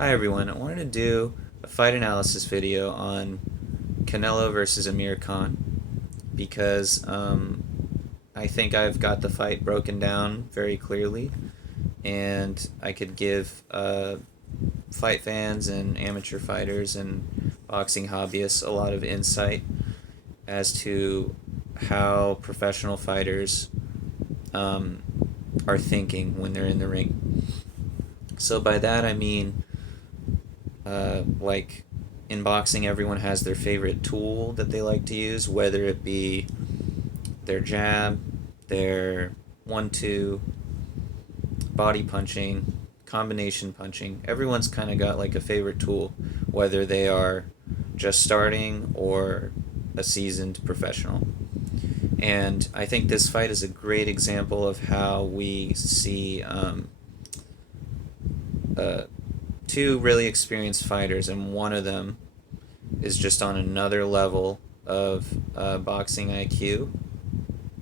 Hi everyone, I wanted to do a fight analysis video on Canelo versus Amir Khan because I think I've got the fight broken down very clearly, and I could give fight fans and amateur fighters and boxing hobbyists a lot of insight as to how professional fighters um, are thinking when they're in the ring. So by that I mean like in boxing, everyone has their favorite tool that they like to use, whether it be their jab, their 1-2, body punching, combination punching. Everyone's kind of got like a favorite tool, whether they are just starting or a seasoned professional. And I think this fight is a great example of how we see uh, two really experienced fighters, and one of them is just on another level of boxing IQ,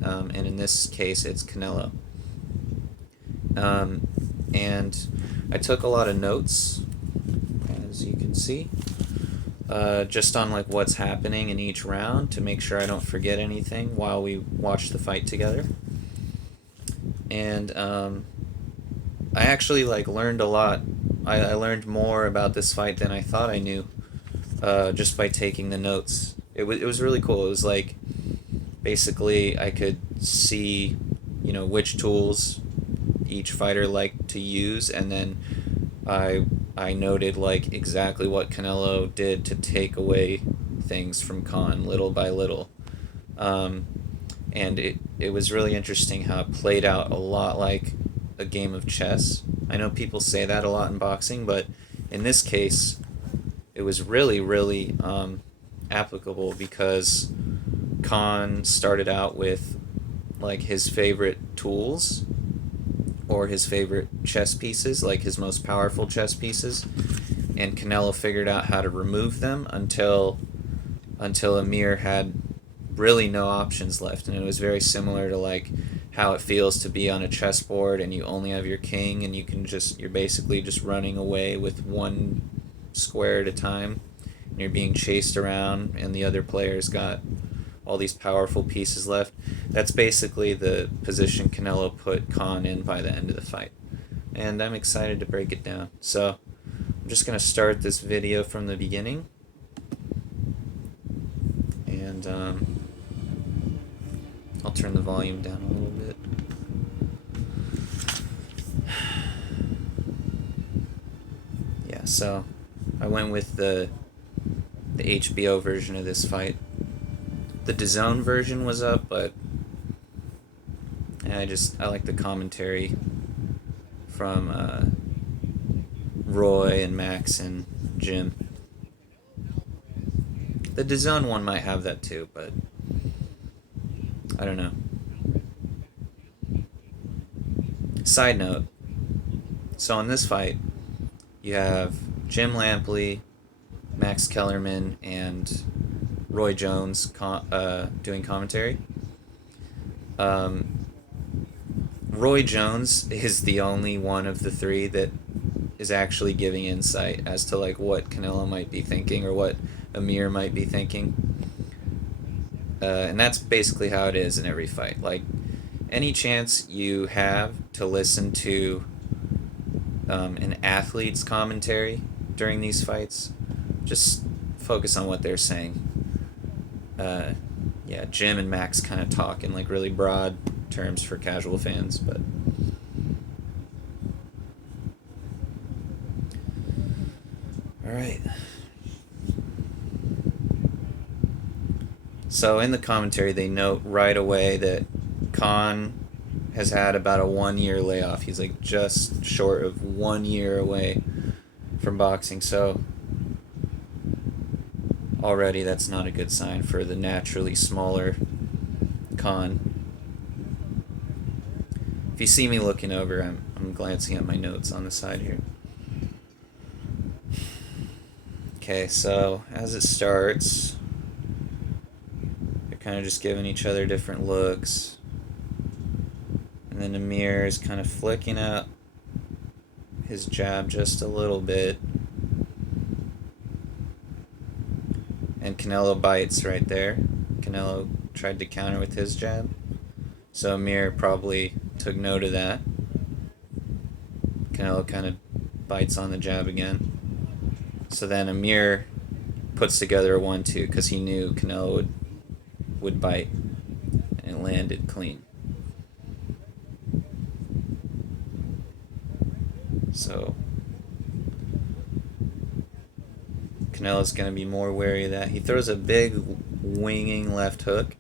and in this case, it's Canelo. Um, and I took a lot of notes, as you can see, just on like what's happening in each round to make sure I don't forget anything while we watch the fight together. And I actually like learned a lot. I learned more about this fight than I thought I knew, just by taking the notes. It was really cool. It was like basically I could see, which tools each fighter liked to use, and then I noted like exactly what Canelo did to take away things from Khan little by little. Um, and it was really interesting how it played out a lot like a game of chess. I know people say that a lot in boxing, but in this case, it was really, really applicable because Khan started out with like his favorite tools or his favorite chess pieces, like his most powerful chess pieces, and Canelo figured out how to remove them until Amir had really no options left, and it was very similar to like how it feels to be on a chessboard and you only have your king and you're basically just running away with one square at a time, and you're being chased around and the other player's got all these powerful pieces left. That's basically the position Canelo put Khan in by the end of the fight, and I'm excited to break it down. So I'm just going to start this video from the beginning, and I'll turn the volume down a little bit. Yeah, so I went with the HBO version of this fight. The DAZN version was up, but I like the commentary from Roy and Max and Jim. The DAZN one might have that too, but I don't know. Side note, so in this fight, you have Jim Lampley, Max Kellerman, and Roy Jones doing commentary. Roy Jones is the only one of the three that is actually giving insight as to like what Canelo might be thinking or what Amir might be thinking. And that's basically how it is in every fight. Like, any chance you have to listen to an athlete's commentary during these fights, just focus on what they're saying. Yeah, Jim and Max kind of talk in like really broad terms for casual fans, but all right. So in the commentary, they note right away that Khan has had about a 1 year layoff. He's like just short of 1 year away from boxing. So already that's not a good sign for the naturally smaller Khan. If you see me looking over, I'm glancing at my notes on the side here. Okay, so as it starts, they're kind of just giving each other different looks. And then Amir is kind of flicking out his jab just a little bit, Canelo bites right there. Canelo tried to counter with his jab. So Amir probably took note of that. Canelo kind of bites on the jab again. So then Amir puts together a 1-2 because he knew Canelo would bite, and it landed clean. So Canelo's going to be more wary of that. He throws a big winging left hook.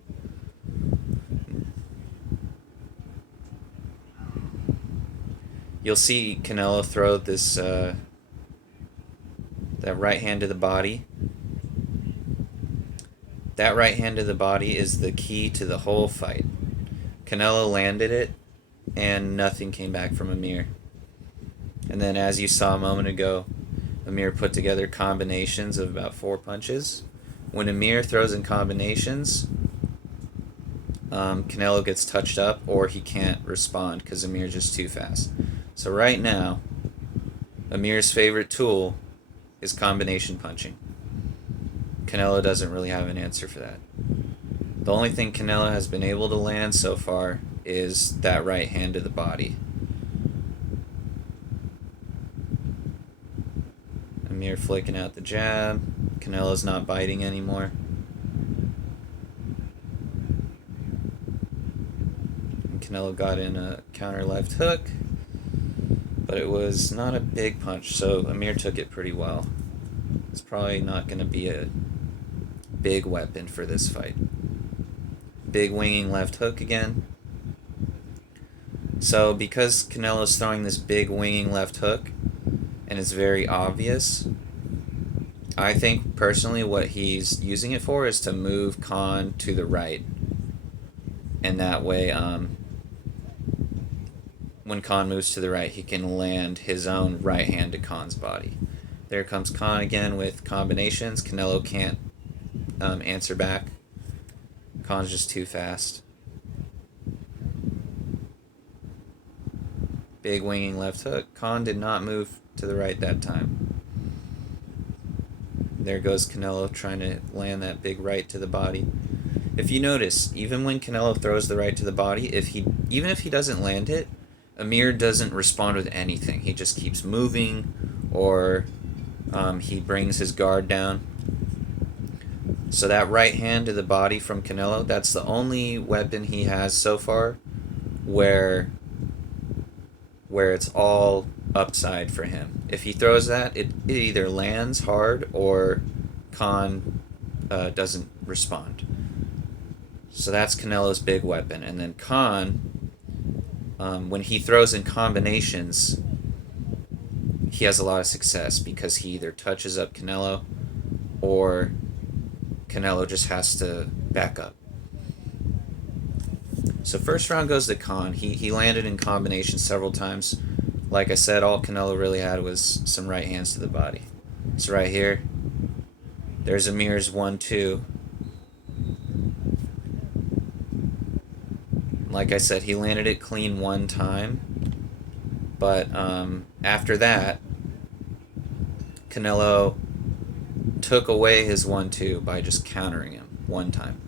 You'll see Canelo throw this that right hand to the body. That right hand to the body is the key to the whole fight. Canelo landed it, and nothing came back from Amir. And then, as you saw a moment ago, Amir put together combinations of about 4 punches. When Amir throws in combinations, Canelo gets touched up, or he can't respond because Amir's just too fast. So right now, Amir's favorite tool is combination punching. Canelo doesn't really have an answer for that. The only thing Canelo has been able to land so far is that right hand to the body. Amir flicking out the jab. Canelo's not biting anymore. And Canelo got in a counter left hook, but it was not a big punch, so Amir took it pretty well. It's probably not going to be a big weapon for this fight. Big winging left hook again. So because Canelo's throwing this big winging left hook, and it's very obvious, I think personally what he's using it for is to move Khan to the right. And that way, when Khan moves to the right, he can land his own right hand to Khan's body. There comes Khan again with combinations. Canelo can't answer back. Khan's just too fast. Big winging left hook. Khan did not move to the right that time. There goes Canelo trying to land that big right to the body. If you notice, even when Canelo throws the right to the body, even if he doesn't land it, Amir doesn't respond with anything. He just keeps moving, or he brings his guard down. So that right hand to the body from Canelo, that's the only weapon he has so far where it's all upside for him. If he throws that, it either lands hard or Khan doesn't respond. So that's Canelo's big weapon. And then Khan, when he throws in combinations, he has a lot of success because he either touches up Canelo or Canelo just has to back up. So first round goes to Khan. He landed in combination several times. Like I said, all Canelo really had was some right hands to the body. So right here, there's Amir's 1-2. Like I said, he landed it clean one time. But after that, Canelo took away his 1-2 by just countering him one time.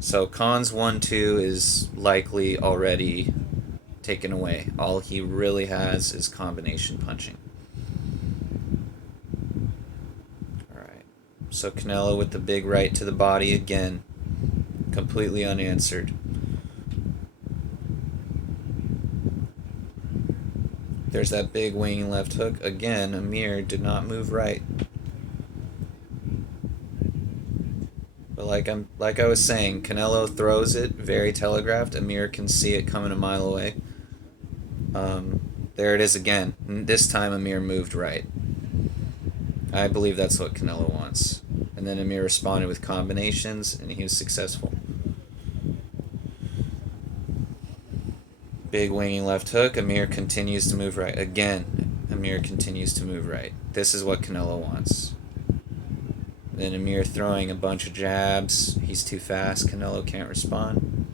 So Khan's 1-2 is likely already taken away. All he really has is combination punching. Alright. So Canelo with the big right to the body again. Completely unanswered. There's that big winging left hook. Again, Amir did not move right. But like I was saying, Canelo throws it very telegraphed. Amir can see it coming a mile away. There it is again. This time Amir moved right. I believe that's what Canelo wants. And then Amir responded with combinations, and he was successful. Big winging left hook. Amir continues to move right. Again, Amir continues to move right. This is what Canelo wants. Then Amir throwing a bunch of jabs. He's too fast. Canelo can't respond.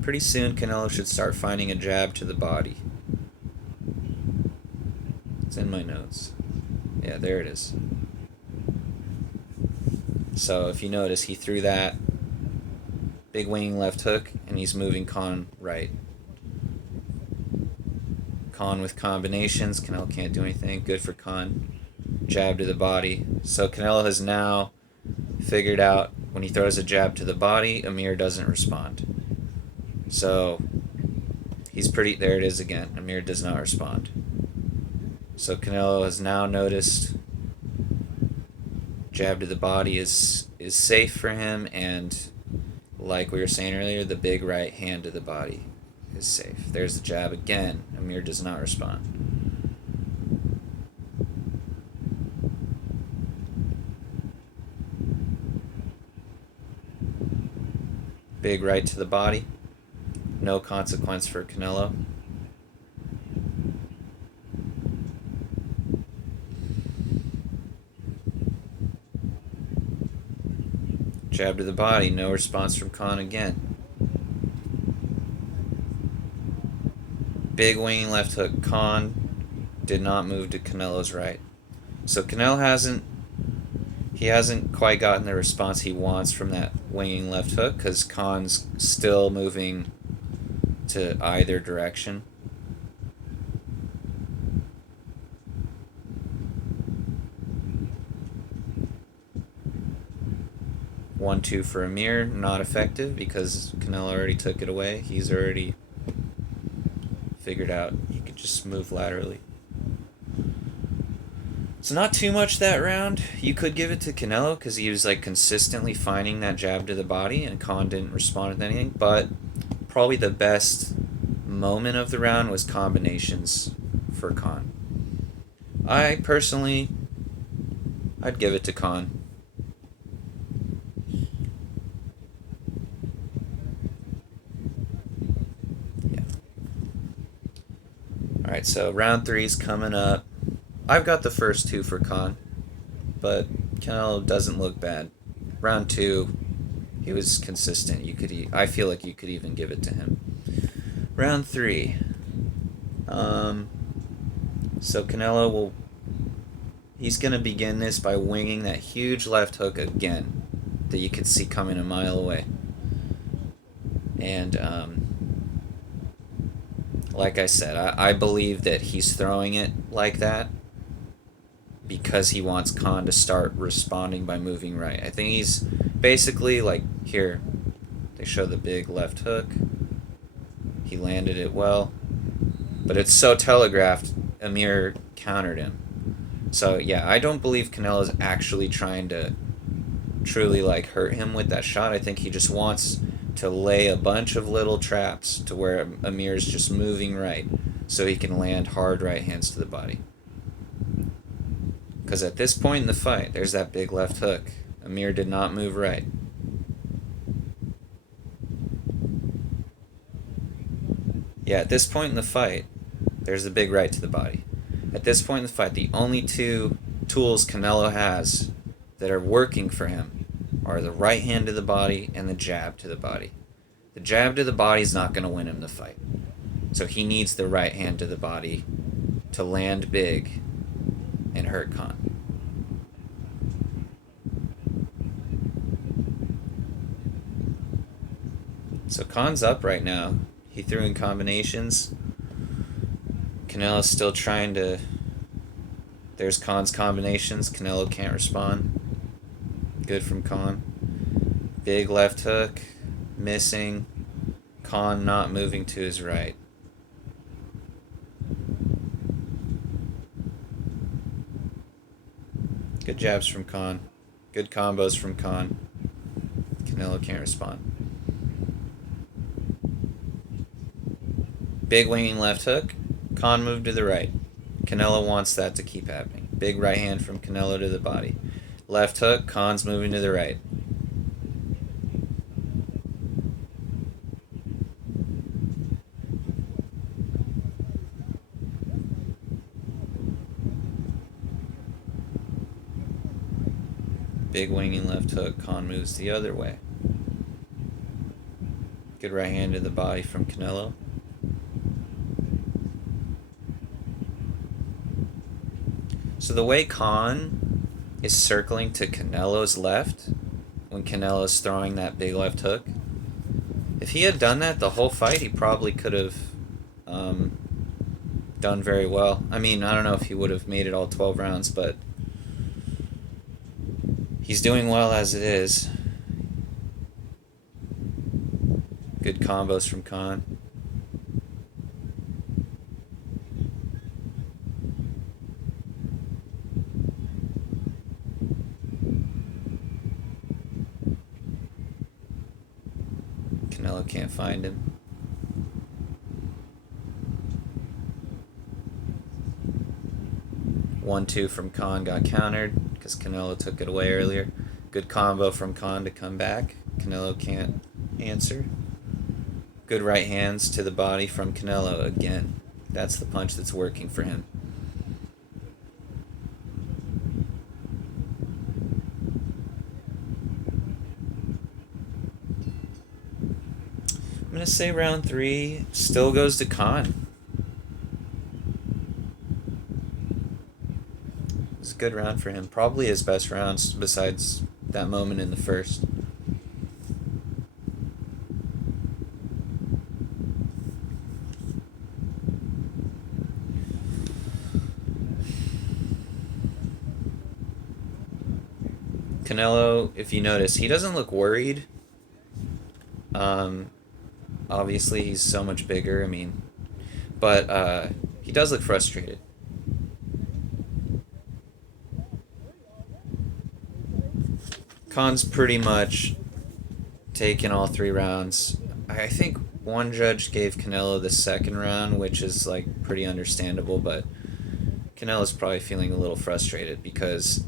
Pretty soon, Canelo should start finding a jab to the body. It's in my notes. Yeah, there it is. So if you notice, he threw that big winging left hook, and he's moving Khan right. Khan with combinations. Canelo can't do anything. Good for Khan. Jab to the body. So Canelo has now figured out when he throws a jab to the body, Amir doesn't respond. So he's pretty. There it is again. Amir does not respond. So Canelo has now noticed jab to the body is safe for him, and like we were saying earlier, the big right hand to the body is safe. There's the jab again. Amir does not respond. Big right to the body. No consequence for Canelo. Jab to the body. No response from Khan again. Big winging left hook. Khan did not move to Canelo's right. So Canelo hasn't quite gotten the response he wants from that winging left hook because Khan's still moving to either direction. One, two for Amir, not effective because Canelo already took it away. He's already figured out he could just move laterally. So not too much that round. You could give it to Canelo because he was like consistently finding that jab to the body, and Khan didn't respond with anything. But probably the best moment of the round was combinations for Khan. I personally, I'd give it to Khan. Yeah. All right, so round three's coming up. I've got the first two for Khan, but Canelo doesn't look bad. Round two, he was consistent. I feel like you could even give it to him. Round three. So Canelo he's gonna begin this by winging that huge left hook again, that you could see coming a mile away. And like I said, I believe that he's throwing it like that because he wants Khan to start responding by moving right. I think he's basically like, here, they show the big left hook. He landed it well. But it's so telegraphed, Amir countered him. So yeah, I don't believe Canelo's actually trying to truly like hurt him with that shot. I think he just wants to lay a bunch of little traps to where Amir's just moving right so he can land hard right hands to the body. Because at this point in the fight, there's that big left hook. Amir did not move right. Yeah, at this point in the fight, there's the big right to the body. At this point in the fight, the only two tools Canelo has that are working for him are the right hand to the body and the jab to the body. The jab to the body is not going to win him the fight. So he needs the right hand to the body to land big and hurt Khan. So Khan's up right now. He threw in combinations. Canelo's still trying to... There's Khan's combinations. Canelo can't respond. Good from Khan. Big left hook. Missing. Khan not moving to his right. Good jabs from Khan. Good combos from Khan. Canelo can't respond. Big winging left hook. Khan moved to the right. Canelo wants that to keep happening. Big right hand from Canelo to the body. Left hook. Khan's moving to the right. Big winging left hook. Khan moves the other way. Good right hand to the body from Canelo. So the way Khan is circling to Canelo's left when Canelo's throwing that big left hook, if he had done that the whole fight, he probably could have um, done very well. I mean, I don't know if he would have made it all 12 rounds, but he's doing well as it is. Good combos from Khan. Canelo can't find him. One, two from Khan got countered because Canelo took it away earlier. Good combo from Khan to come back. Canelo can't answer. Good right hands to the body from Canelo again. That's the punch that's working for him. I'm going to say round 3 still goes to Khan. It was a good round for him. Probably his best rounds besides that moment in the first. Canelo, if you notice, he doesn't look worried. Um, Obviously, he's so much bigger. I mean, but he does look frustrated. Khan's pretty much taken all 3 rounds. I think one judge gave Canelo the second round, which is like pretty understandable, but Canelo's probably feeling a little frustrated because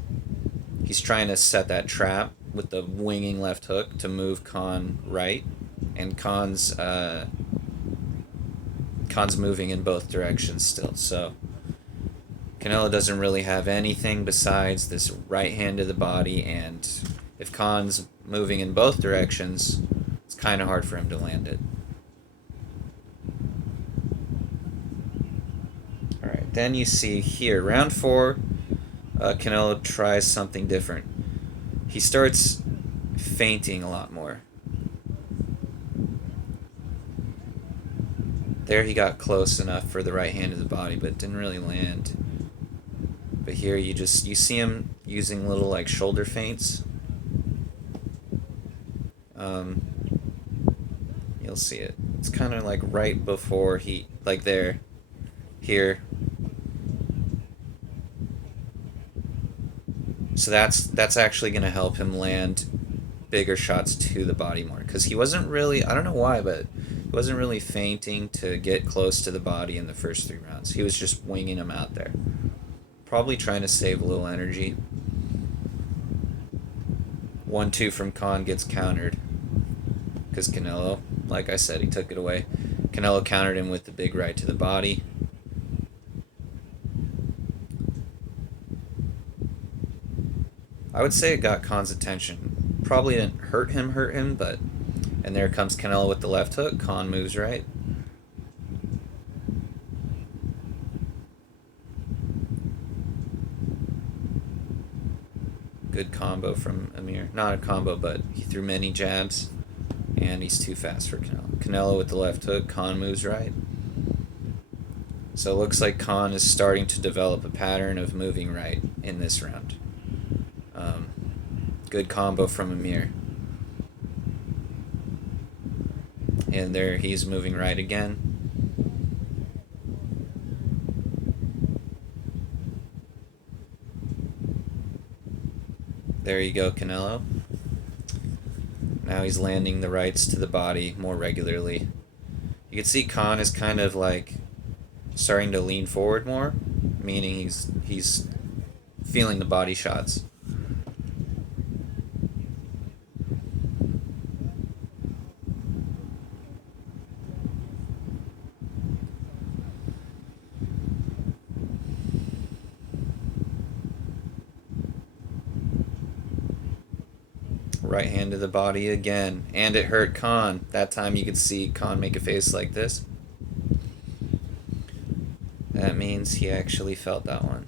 he's trying to set that trap with the winging left hook to move Khan right, and Khan's moving in both directions still. So Canelo doesn't really have anything besides this right hand to the body, and if Khan's moving in both directions, it's kind of hard for him to land it. All right, then you see here, round 4, Canelo tries something different. He starts feinting a lot more. There he got close enough for the right hand to the body, but didn't really land. But here you see him using little like shoulder feints. You'll see it. It's kind of like right before like there, here. So that's actually going to help him land bigger shots to the body more, because he wasn't really, I don't know why, but he wasn't really feinting to get close to the body in the first 3 rounds. He was just winging them out there. Probably trying to save a little energy. 1-2 from Khan gets countered because Canelo, like I said, he took it away. Canelo countered him with the big right to the body. I would say it got Khan's attention. Probably didn't hurt him, but... And there comes Canelo with the left hook. Khan moves right. Good combo from Amir. Not a combo, but he threw many jabs. And he's too fast for Canelo. Canelo with the left hook. Khan moves right. So it looks like Khan is starting to develop a pattern of moving right in this round. Good combo from Amir. And there he's moving right again. There you go, Canelo. Now he's landing the rights to the body more regularly. You can see Khan is kind of like starting to lean forward more, meaning he's feeling the body shots. Right hand to the body again, and it hurt Khan. That time you could see Khan make a face like this. That means he actually felt that one.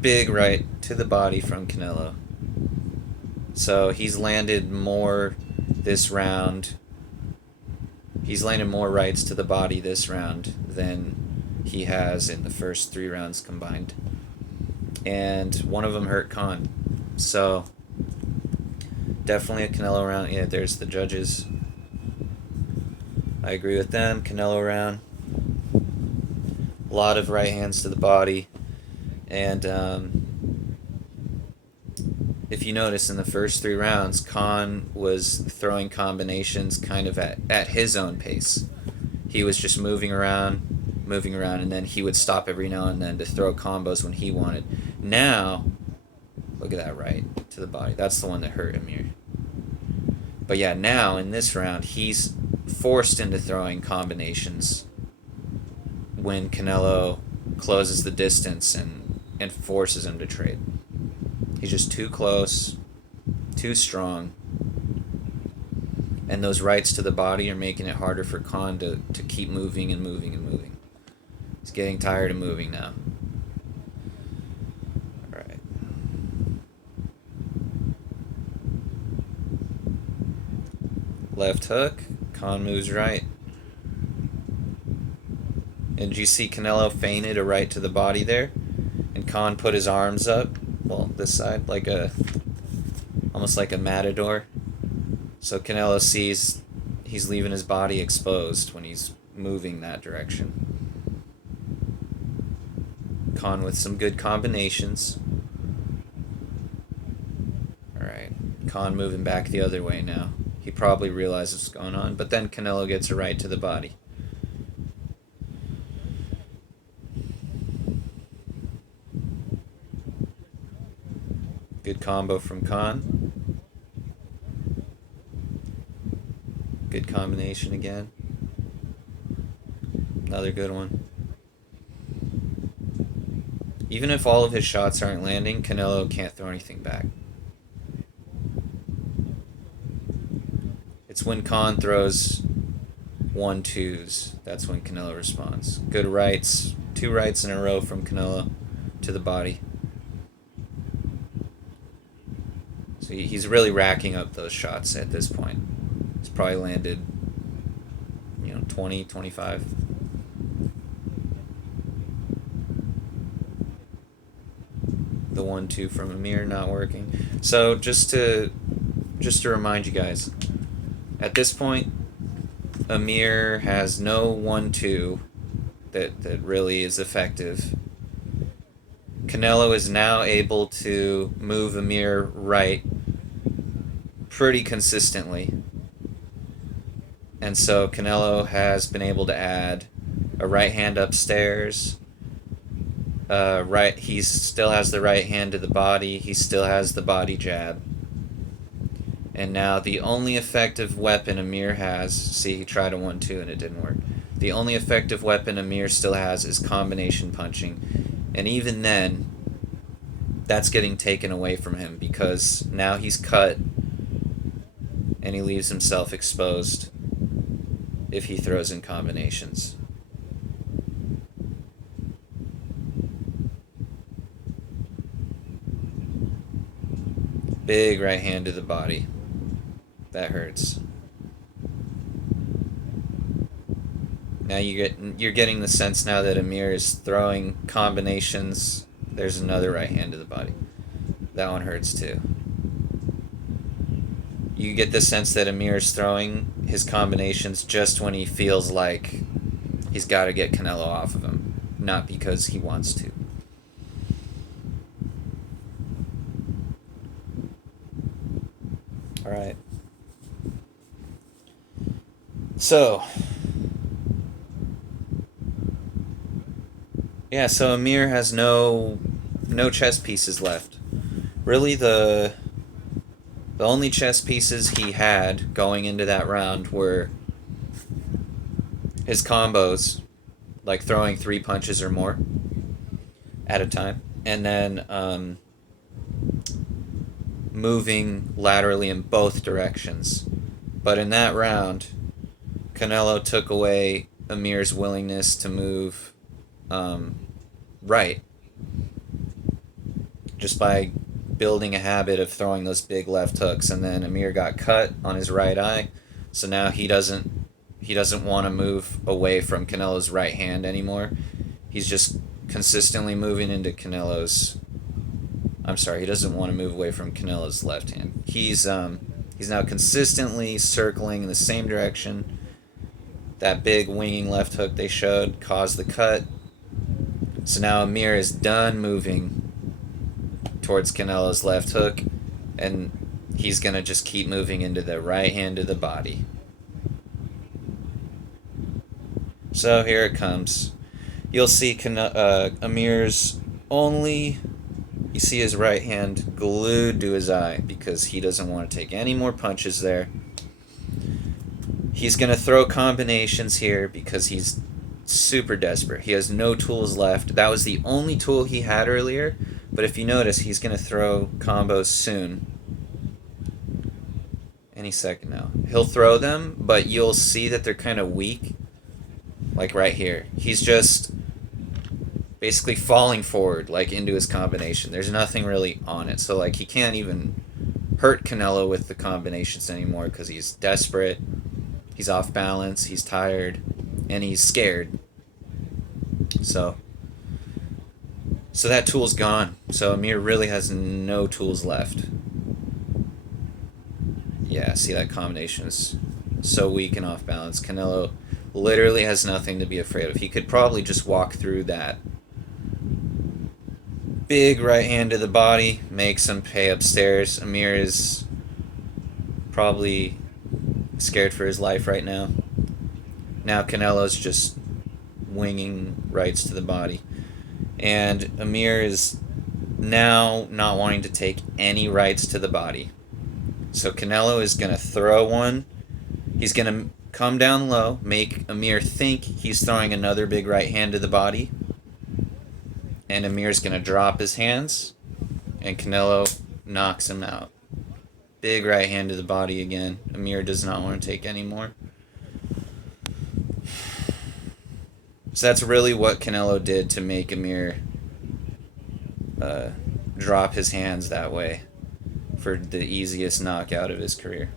big right to the body from Canelo. So he's landed more this round. He's landed more rights to the body this round than he has in the first 3 rounds combined. And one of them hurt Khan. So definitely a Canelo round. Yeah, there's the judges. I agree with them. Canelo round. A lot of right hands to the body. And if you notice in the first 3 rounds, Khan was throwing combinations kind of at his own pace. He was just moving around, and then he would stop every now and then to throw combos when he wanted. Now, look at that right to the body. That's the one that hurt Amir. But yeah, now in this round, he's forced into throwing combinations when Canelo closes the distance and forces him to trade. He's just too close, too strong, and those rights to the body are making it harder for Khan to keep moving and moving and moving. He's getting tired of moving now. Alright. Left hook, Khan moves right. And you see Canelo feinted a right to the body there? And Khan put his arms up, well, this side, almost like a matador. So Canelo sees he's leaving his body exposed when he's moving that direction. Khan with some good combinations. Alright, Khan moving back the other way now. He probably realizes what's going on, but then Canelo gets a right to the body. Good combo from Khan. Good combination again. Another good one. Even if all of his shots aren't landing, Canelo can't throw anything back. It's when Khan throws 1-2s, that's when Canelo responds. Good rights. 2 rights in a row from Canelo to the body. So he's really racking up those shots at this point. He's probably landed, 20, 25. The 1-2 from Amir not working. So just to remind you guys, at this point, Amir has no 1-2 that really is effective. Canelo is now able to move Amir right pretty consistently. And so Canelo has been able to add a right hand upstairs. He still has the right hand to the body. He still has the body jab. And now the only effective weapon Amir has, see, he tried a 1-2 and it didn't work. The only effective weapon Amir still has is combination punching. And even then, that's getting taken away from him because now he's cut and he leaves himself exposed if he throws in combinations. Big right hand to the body. That hurts. Now you're getting the sense now that Amir is throwing combinations. There's another right hand to the body. That one hurts too. You get the sense that Amir is throwing his combinations just when he feels like he's got to get Canelo off of him, not because he wants to. All right. So, yeah, so Amir has no chess pieces left. Really, the only chess pieces he had going into that round were his combos, like throwing 3 punches or more at a time, and then moving laterally in both directions. But in that round, Canelo took away Amir's willingness to move right. just by building a habit of throwing those big left hooks. And then Amir got cut on his right eye, so now he doesn't want to move away from Canelo's right hand anymore. He's just consistently moving into Canelo's. I'm sorry, he doesn't want to move away from Canelo's left hand. He's now consistently circling in the same direction. That big winging left hook they showed caused the cut. So now Amir is done moving towards Canelo's left hook, and he's going to just keep moving into the right hand of the body. So here it comes. You'll see Amir's only... You see his right hand glued to his eye because he doesn't want to take any more punches there. He's going to throw combinations here because he's super desperate. He has no tools left. That was the only tool he had earlier, but if you notice, he's going to throw combos soon. Any second now. He'll throw them, but you'll see that they're kind of weak. Like right here. He's just basically falling forward, like, into his combination. There's nothing really on it. So, like, he can't even hurt Canelo with the combinations anymore because he's desperate, he's off balance, he's tired, and he's scared. So that tool's gone. So Amir really has no tools left. Yeah, see, that combination is so weak and off balance. Canelo literally has nothing to be afraid of. He could probably just walk through that big right hand to the body, makes him pay upstairs. Amir is probably scared for his life right now. Now Canelo's just winging rights to the body. And Amir is now not wanting to take any rights to the body. So Canelo is going to throw one. He's going to come down low, make Amir think he's throwing another big right hand to the body. And Amir's going to drop his hands, and Canelo knocks him out. Big right hand to the body again. Amir does not want to take any more. So that's really what Canelo did to make Amir drop his hands that way for the easiest knockout of his career.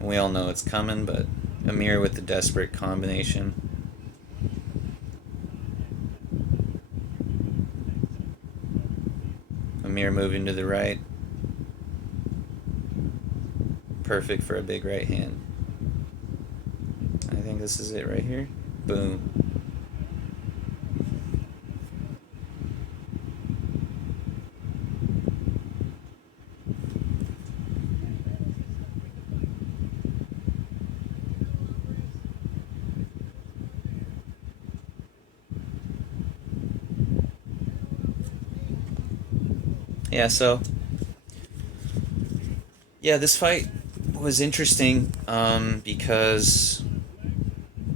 We all know it's coming, but Amir with the desperate combination. Amir moving to the right. Perfect for a big right hand. I think this is it right here. Boom. Yeah, so yeah, this fight was interesting because,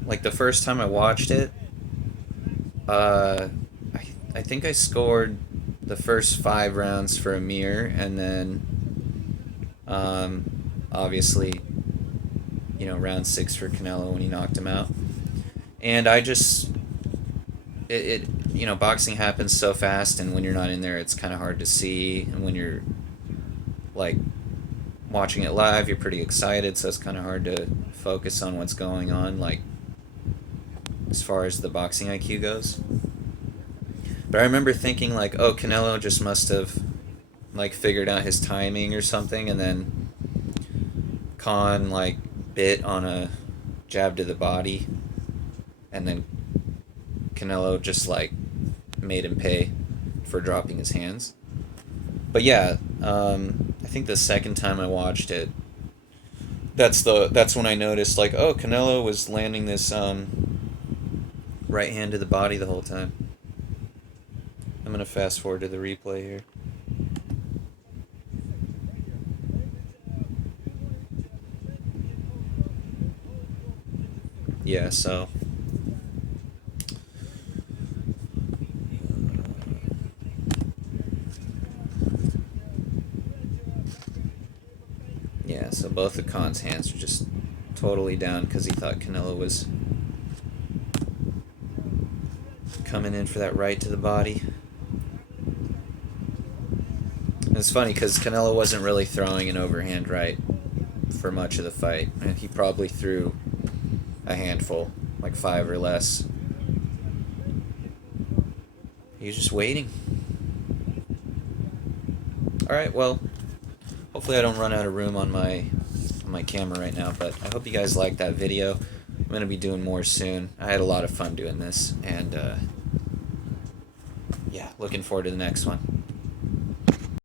like, the first time I watched it, I think I scored the first 5 rounds for Amir, and then obviously, round 6 for Canelo when he knocked him out. And I just boxing happens so fast, and when you're not in there, it's kind of hard to see. And when you're, like, watching it live, you're pretty excited, so it's kind of hard to focus on what's going on, like, as far as the boxing IQ goes. But I remember thinking, like, oh, Canelo just must have, like, figured out his timing or something, and then Khan, like, bit on a jab to the body, and then Canelo just, like, made him pay for dropping his hands. But yeah, I think the second time I watched it, that's when I noticed, like, oh, Canelo was landing this right hand to the body the whole time. I'm gonna fast forward to the replay here. Yeah, so Yeah, so both of Khan's hands are just totally down because he thought Canelo was coming in for that right to the body. And it's funny because Canelo wasn't really throwing an overhand right for much of the fight. And he probably threw a handful, like 5 or less. He was just waiting. Alright, well, hopefully I don't run out of room on my camera right now, but I hope you guys liked that video. I'm going to be doing more soon. I had a lot of fun doing this, and yeah, looking forward to the next one.